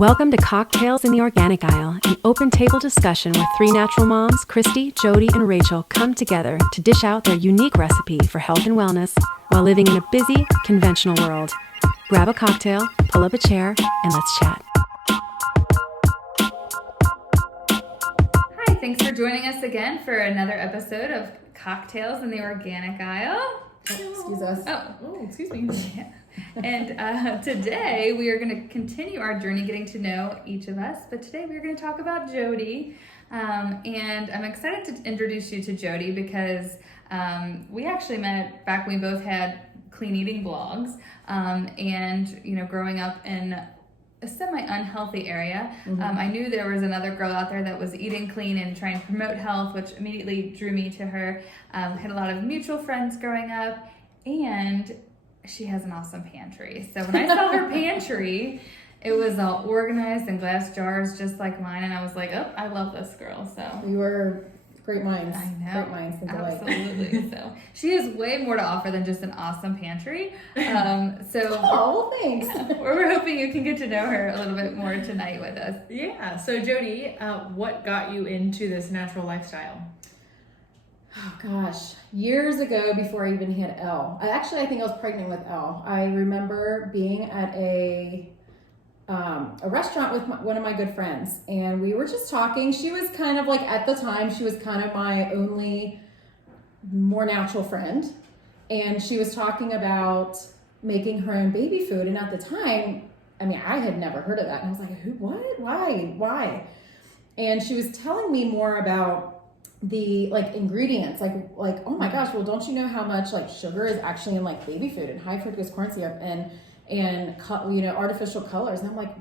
Welcome to Cocktails in the Organic Aisle, an open table discussion where three natural moms, Christy, Jodi, and Rachel, come together to dish out their unique recipe for health and wellness while living in a busy, conventional world. Grab a cocktail, pull up a chair, and let's chat. Hi, thanks for joining us again for another episode of Cocktails in the Organic Aisle. Excuse us. Oh, excuse me. Yeah. And today we are going to continue our journey getting to know each of us, but today we're going to talk about Jodi. And I'm excited to introduce you to Jodi because we actually met back when we both had clean eating blogs, and growing up in a semi-unhealthy area. I knew there was another girl out there that was eating clean and trying to promote health, which immediately drew me to her. Had a lot of mutual friends growing up, and she has an awesome pantry. So when I saw her pantry, it was all organized in glass jars just like mine, and I was like, oh, I love this girl. So You were great minds. I know. Great minds and delight. Absolutely. So she has way more to offer than just an awesome pantry. Oh, thanks. Yeah, we're hoping you can get to know her a little bit more tonight with us. Yeah. So Jodi, what got you into this natural lifestyle? Oh gosh, years ago before I even had Elle. I think I was pregnant with Elle. I remember being at a restaurant with one of my good friends, and we were just talking. She was kind of like, at the time, she was kind of my only more natural friend, and she was talking about making her own baby food. And at the time, I had never heard of that, and I was like, who? What? Why? And she was telling me more about the ingredients, like oh my gosh, well, don't you know how much sugar is actually in baby food and high fructose corn syrup and artificial colors? And I'm like,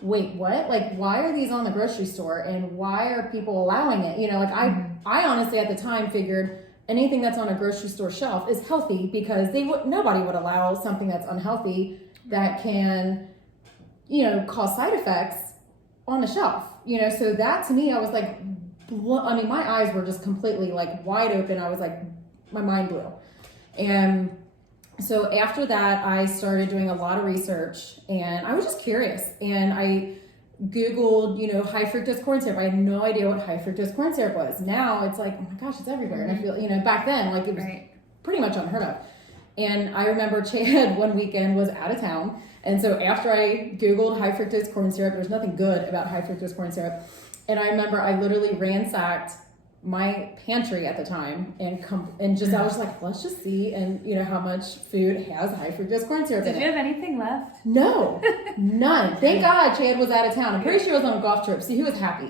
wait, what? Why are these on the grocery store, and why are people allowing it? I honestly at the time figured anything that's on a grocery store shelf is healthy, because nobody would allow something that's unhealthy that can cause side effects on the shelf. So that, to me, I was like, my eyes were just completely wide open. I was like, my mind blew. And so after that, I started doing a lot of research, and I was just curious. And I Googled, high fructose corn syrup. I had no idea what high fructose corn syrup was. Now it's like, oh my gosh, it's everywhere. And I feel, back then, it was pretty much unheard of. And I remember Chad one weekend was out of town. And so after I Googled high fructose corn syrup, there's nothing good about high fructose corn syrup. And I remember I literally ransacked my pantry at the time I was like, let's just see how much food has high fructose corn syrup in it. Did you have anything left? No, none. Thank God Chad was out of town. I'm pretty sure he was on a golf trip, so he was happy,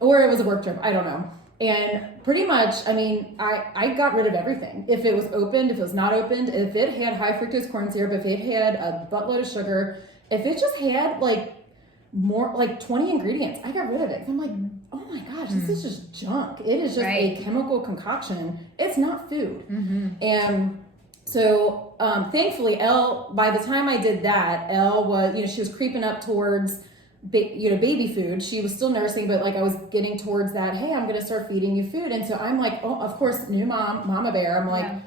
or it was a work trip, I don't know. And pretty much, I got rid of everything. If it was opened, if it was not opened, if it had high fructose corn syrup, if it had a buttload of sugar, if it just had more 20 ingredients, I got rid of it. I'm like, oh my gosh, this is just junk. It is just a chemical concoction. It's not food. And so thankfully, Elle, by the time I did that, Elle was, she was creeping up towards baby food. She was still nursing, but I was getting towards that, hey, I'm going to start feeding you food. And so I'm like, oh, of course, new mama bear. I'm like,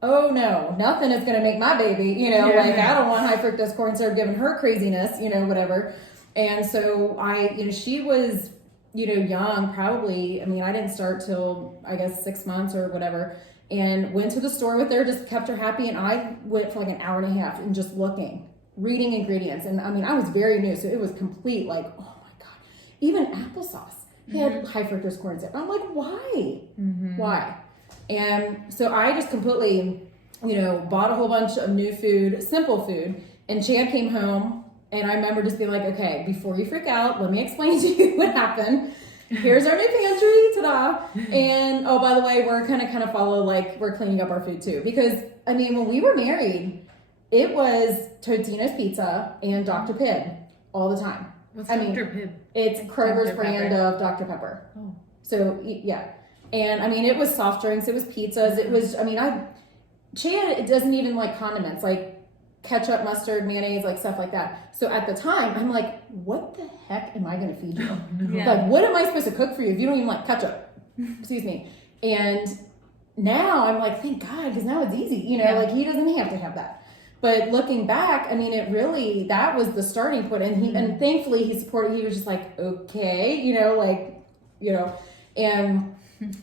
oh no, nothing is going to make my baby, I don't want high fructose corn syrup giving her craziness, whatever. And so she was, young, probably. I didn't start till, I guess, 6 months or whatever, and went to the store with her, just kept her happy. And I went for an hour and a half and just reading ingredients. And I was very new, so it was complete, oh my God, even applesauce had high fructose corn syrup. I'm like, why? Why? And so I just completely, bought a whole bunch of new food, simple food. And Chad came home. And I remember just being like, okay, before you freak out, let me explain to you what happened. Here's our new pantry, ta-da. And, oh, by the way, we're kind of follow, we're cleaning up our food too. Because, when we were married, it was Totino's Pizza and Dr. Pibb all the time. What's Dr. Pibb? It's Kroger's brand of Dr. Pepper. Oh. So, yeah. And, it was soft drinks, it was pizzas, it was, Chad, it doesn't even like condiments, ketchup, mustard, mayonnaise, stuff like that. So at the time, I'm like, what the heck am I going to feed you? What am I supposed to cook for you if you don't even like ketchup? Excuse me. And now I'm like, thank God, because now it's easy. He doesn't have to have that. But looking back, I mean, that was the starting point. And thankfully he supported, he was just like, okay, and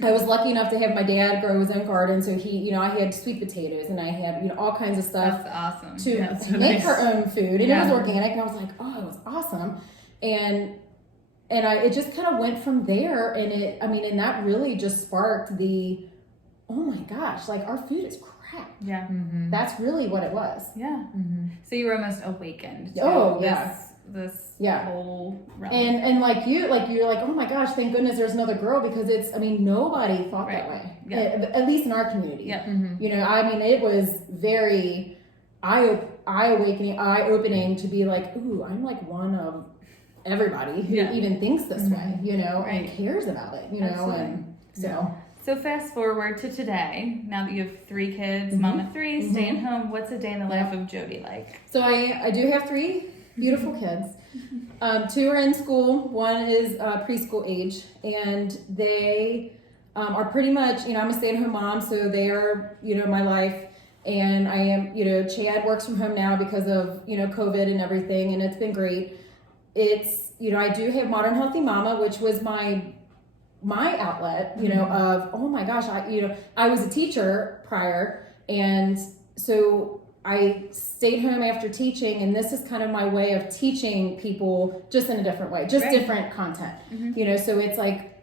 I was lucky enough to have my dad grow his own garden. So he, I had sweet potatoes and I had, all kinds of stuff. That's awesome. To make our own food. And it was organic. And I was like, oh, it was awesome. And it just kind of went from there. And that really just sparked oh my gosh, like our food is crap. Yeah. Mm-hmm. That's really what it was. Yeah. Mm-hmm. So you were almost awakened to this whole realm. And like you're like, oh my gosh, thank goodness there's another girl, because nobody thought that way. Yeah. At least in our community. Yeah. Mm-hmm. It was very eye-opening to be like, ooh, I'm like one of everybody who even thinks this way, and cares about it, Absolutely. And so. So fast forward to today, now that you have 3 kids, mom of 3, staying home, what's a day in the life of Jodi like? So I do have 3 beautiful kids. 2 are in school, 1 is preschool age, and they are pretty much, I'm a stay-at-home mom, so they are, my life. And I am, Chad works from home now because of, COVID and everything, and it's been great. It's, I do have Modern Healthy Mama, which was my outlet, of, oh my gosh, I was a teacher prior, and so I stayed home after teaching, and this is kind of my way of teaching people just in a different way, just different content, so it's like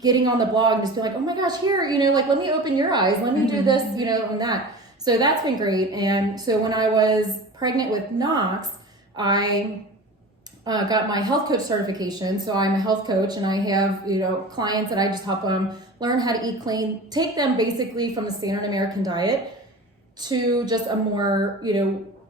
getting on the blog and just be like, oh my gosh, here, like, let me open your eyes, let me do this, and that. So that's been great. And so when I was pregnant with Knox, I got my health coach certification. So I'm a health coach, and I have, clients that I just help them learn how to eat clean, take them basically from the standard American diet to just a more,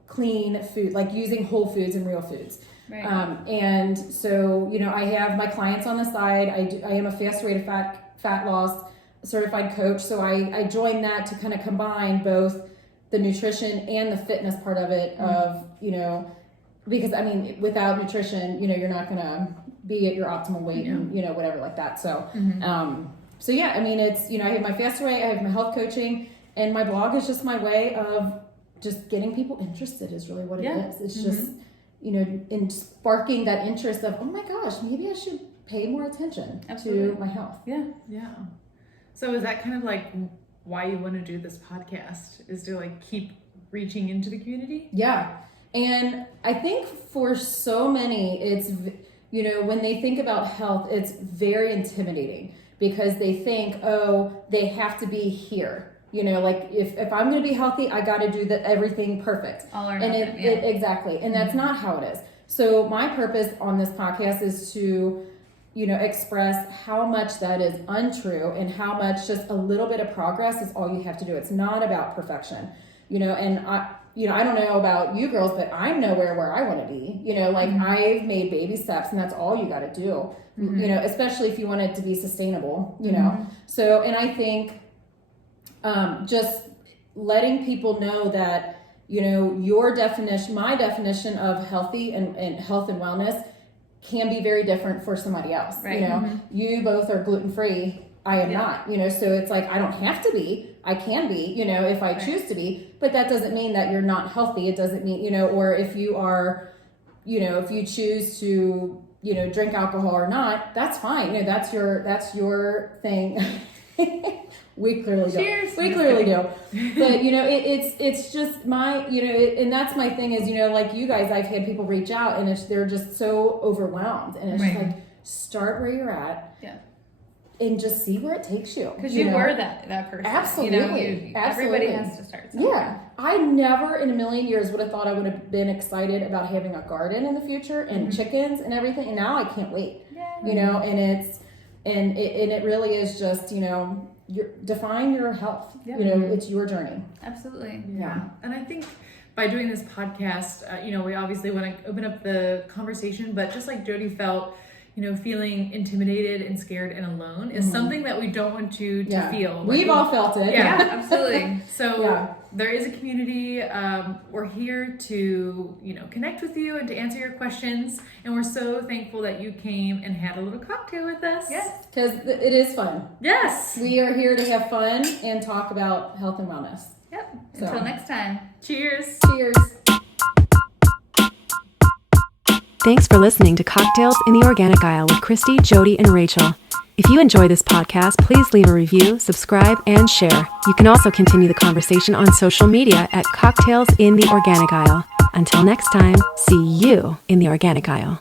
clean food, like using whole foods and real foods. Right. And so, I have my clients on the side. I am a fast rate of fat loss certified coach. So I joined that to kind of combine both the nutrition and the fitness part of it of, because without nutrition, you're not going to be at your optimal weight and, whatever like that. So, it's, I have my fast rate, I have my health coaching, and my blog is just my way of just getting people interested is really what it is. It's just, in sparking that interest of, oh my gosh, maybe I should pay more attention to my health. Yeah. Yeah. So is that kind of like why you want to do this podcast, is to like keep reaching into the community? Yeah. And I think for so many, it's, when they think about health, it's very intimidating because they think, oh, they have to be here. Like if I'm going to be healthy, I got to do everything perfect. All or nothing. And exactly. And that's not how it is. So my purpose on this podcast is to, express how much that is untrue and how much just a little bit of progress is all you have to do. It's not about perfection, and I don't know about you girls, but I'm nowhere where I want to be, I've made baby steps, and that's all you got to do, especially if you want it to be sustainable, So, and I think, just letting people know that, your definition, my definition of healthy and health and wellness can be very different for somebody else. Right. You both are gluten-free. I am not, so it's like, I don't have to be, I can be, if I choose to be, but that doesn't mean that you're not healthy. It doesn't mean, or if you are, if you choose to, drink alcohol or not, that's fine. That's your thing. We clearly Cheers. do. We clearly do. But, it's just my, and that's my thing is, like you guys, I've had people reach out and they're just so overwhelmed. And it's just like, start where you're at. Yeah. And just see where it takes you. Because you were that person. Absolutely. Everybody has to start somewhere. Yeah. I never in a million years would have thought I would have been excited about having a garden in the future and chickens and everything. And now I can't wait. Yeah. And it really is just, define your health. Yep. It's your journey. Absolutely. Yeah. And I think by doing this podcast, we obviously want to open up the conversation, but just like Jodi felt, feeling intimidated and scared and alone is something that we don't want you to feel. We've all felt it. Yeah, absolutely. So there is a community. We're here to, connect with you and to answer your questions. And we're so thankful that you came and had a little cocktail with us. Yes. Because it is fun. Yes. We are here to have fun and talk about health and wellness. Yep. So. Until next time. Cheers. Cheers. Thanks for listening to Cocktails in the Organic Aisle with Christy, Jodi, and Rachel. If you enjoy this podcast, please leave a review, subscribe, and share. You can also continue the conversation on social media at Cocktails in the Organic Aisle. Until next time, see you in the Organic Aisle.